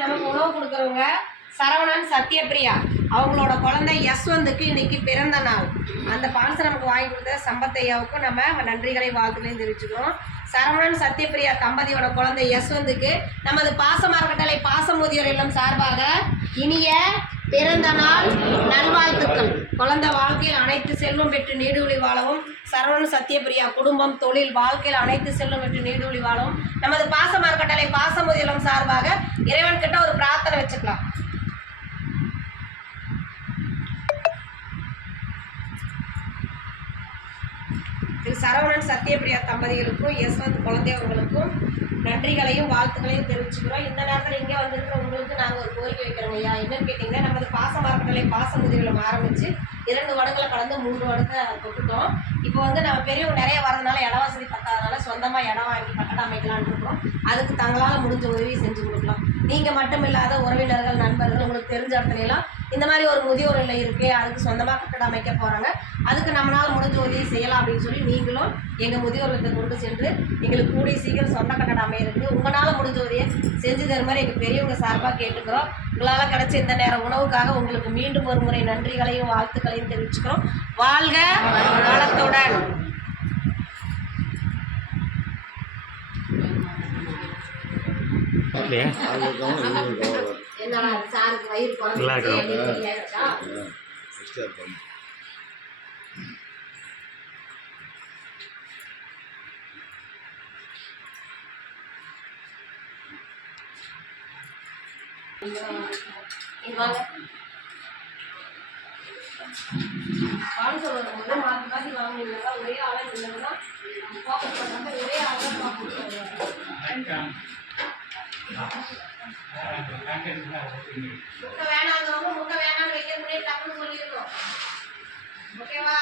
நமக்கு உணவு கொடுக்குறவங்க சரவணன் சத்யபிரியா அவங்களோட குழந்தை யஸ்வந்துக்கு இன்னைக்கு பிறந்த நாள். அந்த பான்ஸை நமக்கு வாங்கி கொடுத்த சம்பத்தையாவுக்கும் நம்ம நன்றிகளை வாழ்த்துக்களையும் தெரிவிச்சுக்கிறோம். சரவணன் சத்யபிரியா தம்பதியோட குழந்தை யஸ்வந்துக்கு நமது பாசமரக்கட்டளை பாசமுதியோர் இல்லம் சார்பாக இனிய பிறந்த நாள் நல்வாழ்த்துக்கள். குழந்தை வாழ்க்கையில் அனைத்து செல்வம் பெற்று நீடூழி வாழவும், சரவணன் சத்யபிரியா குடும்பம் தொழில் வாழ்க்கையில் அனைத்து செல்வம் பெற்று நீடூழி வாழவும் நமது பாசமரக்கட்டளை பாசமுதியோர் இல்லம் சார்பாக இறைவன் கிட்ட ஒரு பிரார்த்தனை வச்சுக்கலாம். திரு சரவணன் சத்யபிரியா தம்பதிகளுக்கும் யஸ்வந்த் குழந்தையவர்களுக்கும் நன்றிகளையும் வாழ்த்துக்களையும் தெரிவிச்சுக்கிறோம். இந்த நேரத்தில் இங்கே வந்திருக்கிற உங்களுக்கு நாங்கள் ஒரு கோரிக்கை வைக்கிறோங்க ஐயா. என்னன்னு கேட்டிங்கன்னா, நமது பாசமரக்கட்டளை பாசமுதிர்களும் ஆரம்பித்து 2 வருடங்களை கடந்து 3 வருடத்தை தொட்டுட்டோம். இப்போ நம்ம பெரியவங்க நிறைய வரதுனால இட வசதி பத்தாதனால சொந்தமாக இடம் வாங்கி கட்டடம் அமைக்கலான்னு இருக்கோம். அதுக்கு தங்களால் முடிஞ்ச உதவி செஞ்சு கொடுக்கலாம். நீங்கள் மட்டும் இல்லாத உறவினர்கள் நண்பர்கள் உங்களுக்கு தெரிஞ்ச இடத்துலலாம் இந்த மாதிரி ஒரு முதியோர் இல்லை இருக்குது, அதுக்கு சொந்தமாக கட்டடம் அமைக்க போகிறாங்க, அதுக்கு நம்மளால் முடிஞ்ச உதவி செய்யலாம் அப்படின்னு சொல்லி நீங்களும் எங்கள் முதியோர்களை கொண்டு சென்று எங்களுக்கு கூடிய சீக்கிரம் சொந்த கட்டடம் அமையிருக்கு உங்களால் முடிஞ்ச உதவியை செஞ்சு தர மாதிரி எங்கள் பெரியவங்க சார்பாக கேட்டுக்கிறோம். உங்களால் கிடைச்ச இந்த நேரம் உணவுக்காக உங்களுக்கு மீண்டும் ஒரு முறை நன்றிகளையும் வாழ்த்துக்களையும் தெரிவிச்சுக்கிறோம். வாழ்க வளத்துடன். என்னடா சாருக்கு வயிறு குறைஞ்சிருச்சா? வாங்க வரும்போது மாற்றி மாற்றி வாங்கினீங்கன்னா ஒரே ஆளாக இருந்ததுன்னா ஃபோக்கஸ் பண்ணாமல் ஒரே ஆளாக முட்டை வேணாங்கிறவங்க முட்டை வேணாம்னு வைக்க முடியாது, டக்குன்னு சொல்லிடணும். ஓகேவா?